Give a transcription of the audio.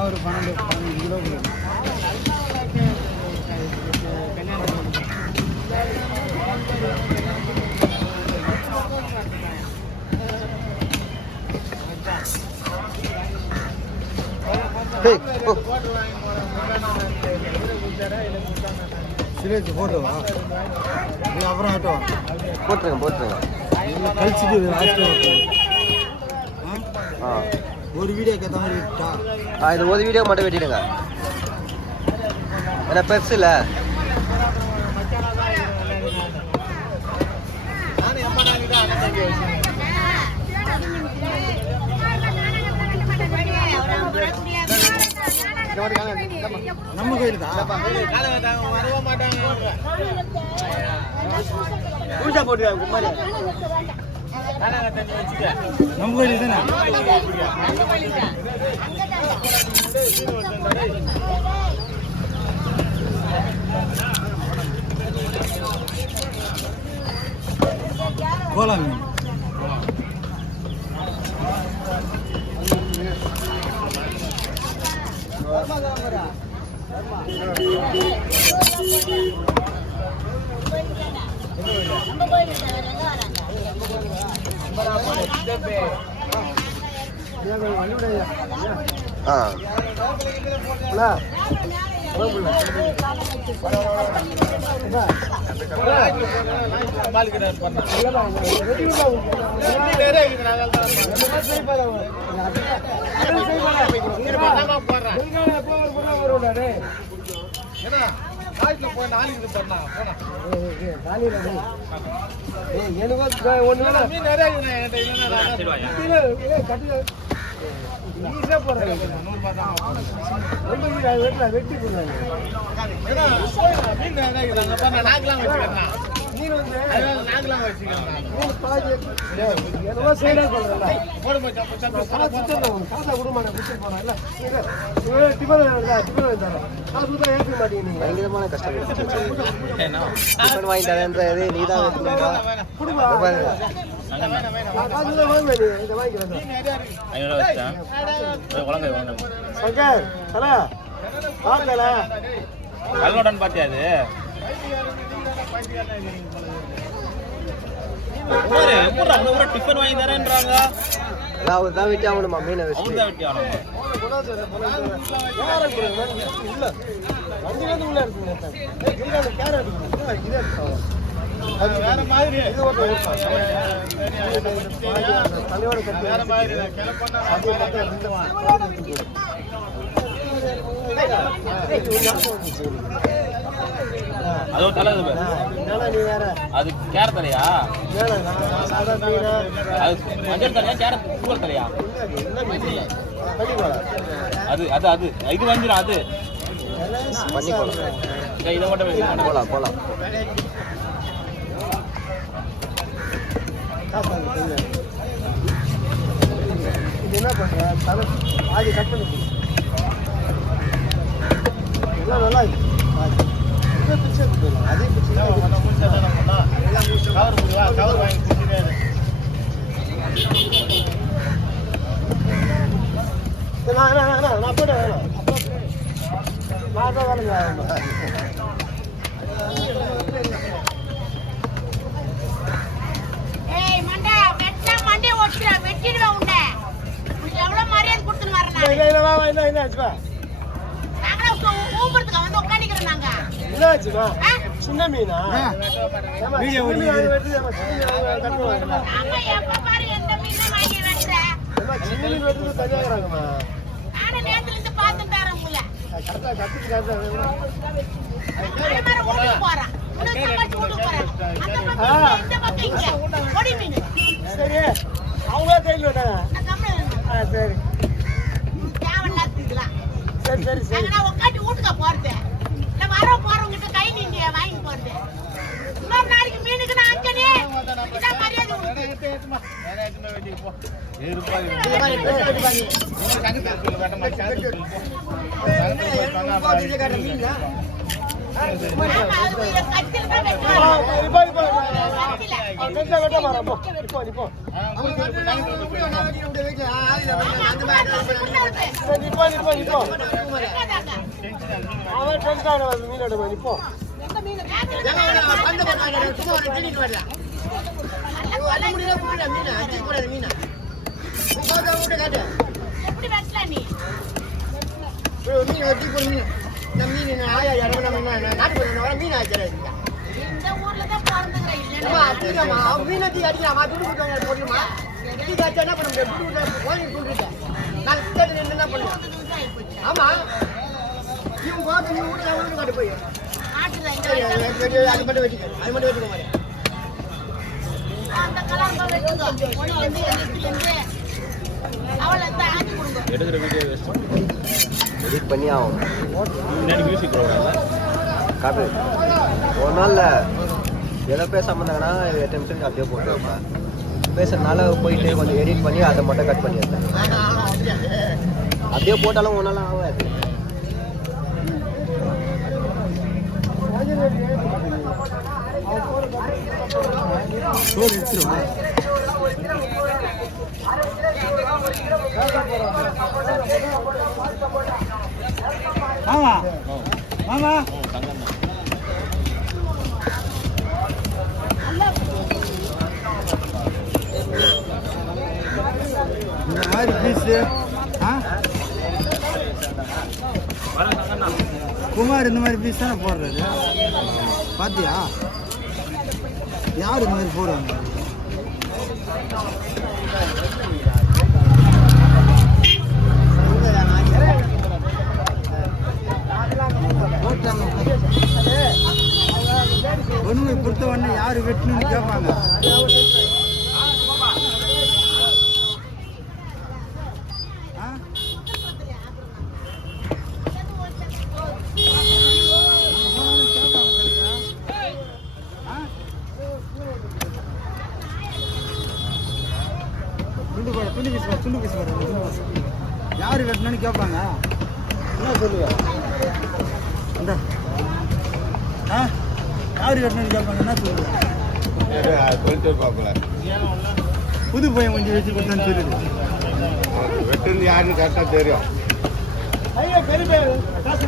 ஒரு 12 kilo silage போட்டோவா அப்புறம் auto போட்டுருங்க கழிச்சுட்டு ஒரு வீடியோ கேட்ட மாதிரி விட்டா இது ஒரு வீடியோ மட்டும் வெட்டிடுங்க. ஏன்னா பெருசு இல்லை. நம்ம கையில் தான் பூஜா போட்டுருக்காங்க குமாரி. நம்ம கையில் தானே கோலா மீன் வெட்டி பயங்கரமான கஷ்டம் வாங்கி தரேன்றது நீதான் கல்லுடன் பாத்தியா அது டிஃபன் வாங்கி தரேன்றாங்க. அவர் தான் வெட்டி ஆகணுமா மீனை வச்சு வெட்டி ஆகணும். வேற மாதிரி அது ஒரு தலை அது கேரட் தலையா? அது மஞ்சள் தலையா கேரட் பூவல் தலையா? அது அது அது இது வந்துடும். அது பண்ணி இதை மட்டும் போலாம் இது என்ன பண்ற தலை பாதி கட் பண்ணி எல்லாம் நல்லா இருக்கு. பிச்சை போயிடலாம். அதே பிச்சை கவர் வாங்கி நான் போயிட்டேன். நான் தான் வேலை சின்ன மீனா தனியாகிறாங்கம்மா. சரி அவங்களா கையில் விட்டாங்க. சரி சரி சரி சரி உட்காந்து வீட்டுக்கு போறது வர போறவங்கிட்ட கை நீங்க வாங்கி போறது. இன்னொரு நாளைக்கு மீனுக்கு நான் அங்கனே மரியாதை எப்படி வெட்டல நீ இந்த ஊர்ல தான் பிறந்துக்கிறேன் அந்த கலர் வெட்டுங்க அவளை ஆட்டி கொடுங்க எடுக்கிற வீடியோ எடிட் பண்ணி ஆகும் முன்னாடி மியூசிக் ப்ரோக்ராம் காட்டு ஒரு நாளில் எதை பேசாமல் இருந்தாங்கன்னா 8 நிமிஷத்துக்கு அப்படியே போட்டு வைப்பேன் பேசுறதுனால போயிட்டு கொஞ்சம் எடிட் பண்ணி அதை மட்டும் கட் பண்ணிடுறேன் அப்படியே போட்டாலும் ஒன்றாலும் ஆகாது மாமா மாமா இந்த மாதிரி பீஸு குமார் இந்த மாதிரி பீஸ் தானே போடுறது பார்த்தியா யார் இந்த மாதிரி போடுவாங்க ஒன்று கொடுத்த உடனே யார் வெட்டணும்னு கேட்பாங்க துண்டு பீஸ் யார் வெட்டணும்னு கேட்பாங்க என்ன சொல்லுவா இந்த யார் வெட்டணும்னு கேட்பாங்க என்ன சொல்லுவா புது பையன் கொஞ்சம் வச்சு கொடுத்தான்னு சொல்லிடு வெட்டுன்னு யாருன்னு கரெக்டாக தெரியும் ஐயா பெரிய காசு